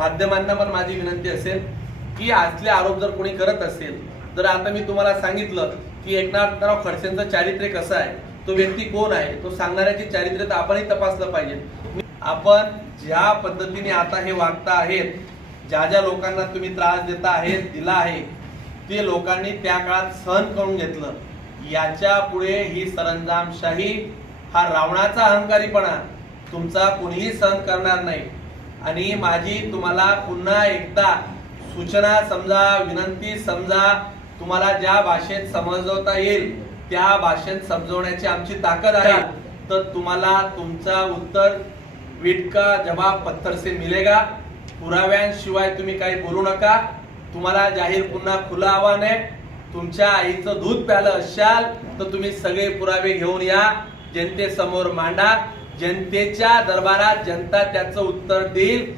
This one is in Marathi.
माध्यमांना पण माझी विनंती असेल की असले आरोप जर कोणी करत असेल, जर आता मी तुम्हाला सांगितलं की एकनाथराव खडसेंचं चारित्र्य कसं आहे, तो व्यक्ती कोण आहे, तो सांगणाऱ्याची चारित्र्य तर आपणही तपासलं पाहिजे। आपण ज्या पद्धतीने आता हे वागता आहेत, ज्या ज्या लोकांना तुम्ही त्रास देता आहेत, दिला आहे, ते लोकांनी त्या काळात सहन करून घेतलं। याच्या पुढे ही सरंजामशाही, हा रावणाचा अहंकारीपणा तुमचा कोणीही सहन करणार नाही। आणि माझी तुम्हाला पुन्हा एकदा सूचना समजा, विनंती समजा, तुम्हाला ज्या भाषेत समजवता येईल त्या भाषेत समजवण्याची आमची ताकद आहे। तर तुम्हाला तुमचा उत्तर विट का जवाब पत्थर से मिलेगा। पुराव्यांशिवाय तुम्ही काही बोलू नका। तुम्हाला जाहीर पुन्हा खुलं आव्हान आहे, तुमच्या आईचं दूध प्यालं असाल तर तुम्ही सगळे पुरावे घेऊन या, जनतेसमोर मांडा। जनतेच्या दरबारात जनता त्याचं उत्तर देईल।